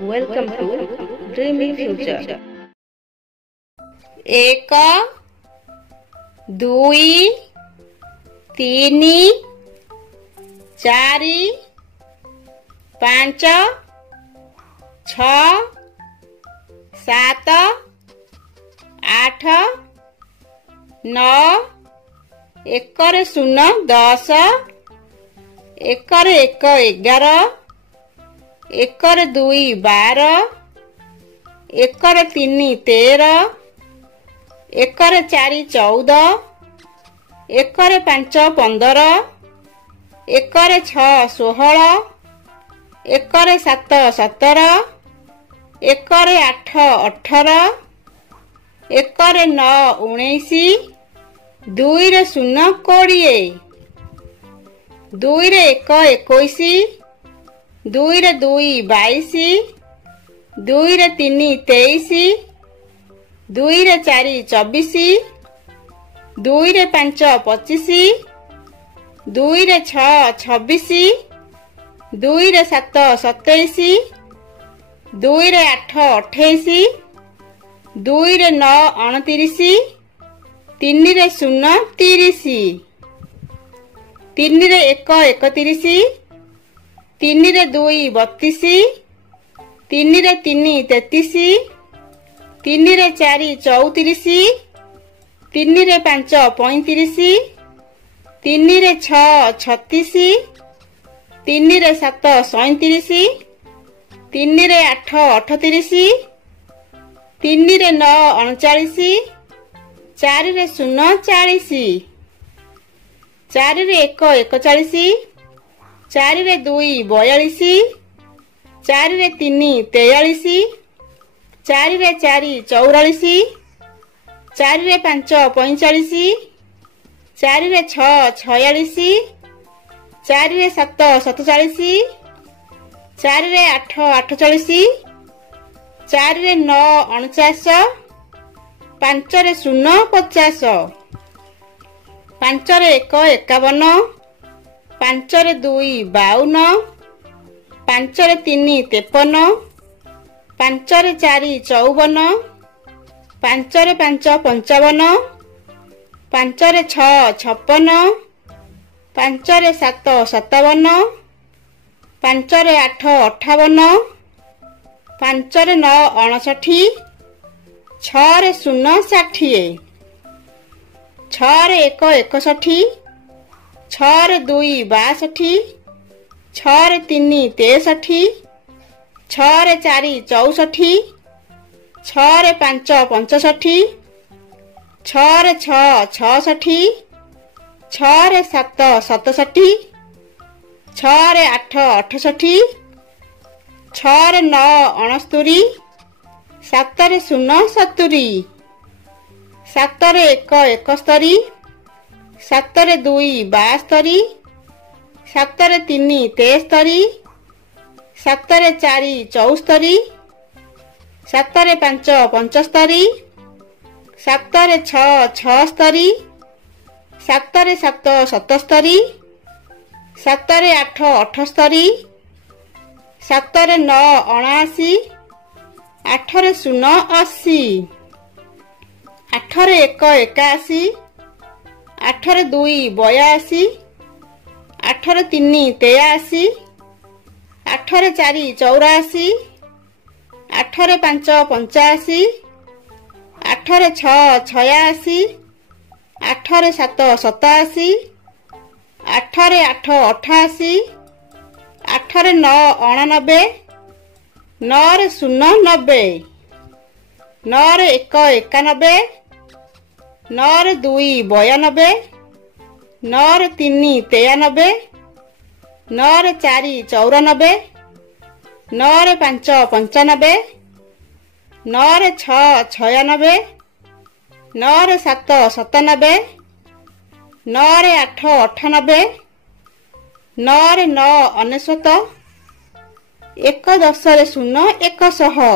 Welcome to Dreaming Future. एक दुई तीनी चारि पांच छ सात आठ नौ एकर शून्य 10 एकर एक 11 एकर दुई 12 एकर तीनी 13 एकर चारि 14 एकर पांच 15 एकर छ 16 एकर सात 17 एकर आठ 18 एकर नौ 19 दुई रे शून्य 20 दुई रे एक 21 दुई रे दुई 22 दुई रे तीनी 23 दुई रे चारि 24 दुई रे पांच 25 दुई रे छ 26 दुई रे सात 27 दुई रे आठ 28 दुई रे नौ 29 तीन रे शून्य 30 तीन रे एक 31 तीन रे दुई 32 तीन रे तीनी 33 तीन रे चारि 34 तीन रे पांच 35 तीन रे छ 36 तीन रे सात 37 तीन रे आठ 38 तीन रे नौ 39 चारि रे शून्य 40 चारि रे एक 41 चारि रे दुई 42 चारि रे तीनी 43 चारि रे चारि 44 चारि रे पांच 45 चारि रे छ 46 चारि रे सात 47 चारि रे आठ 48 चारि रे नौ 49 पांच रे शून्य 50 पांच रे एक 51 पांच रे दुई 52 पांच रे तीनी 53 पांच रे चारि 54 पांच रे पांच 55 पांच रे छ 56 पांच रे सात 57 पांच रे आठ 58 पांच रे नौ 59 छ रे शून्य 60 छ रे एक 61 छ रे दुई 62 छ रे तीनी 63 छ रे चारि 64 छ रे पांच 65 छ रे छ 66 छ रे सात 67 छ रे आठ 68 छ रे नौ 69 सात रे शून्य 70 सात रे एक 71 सात रे दुई 72 सात रे तीनी 73 सात रे चारि 74 सात रे पांच 75 सात रे छ 76 सात रे सात 77 सात रे आठ 78 सात रे नौ 79 आठ रे शून्य 80 आठ रे एक 81 आठ रे दुई 82 आठ रे तीनी 83 आठ रे चारि 84 आठ रे पांच 85 आठ रे छ 86 आठ रे सात 87 आठ रे आठ 88 आठ रे नौ 89 नौ रे शून्य 90 नौ रे एक 91 नौ रे दुई 92 नौ रे तीनी 93 नौ रे चारि 94 नौ रे पांच 95 नौ रे छ 96 नौ रे सात 97 नौ रे आठ 98 नौ रे नौ 99 एक 10 रे शून्य 100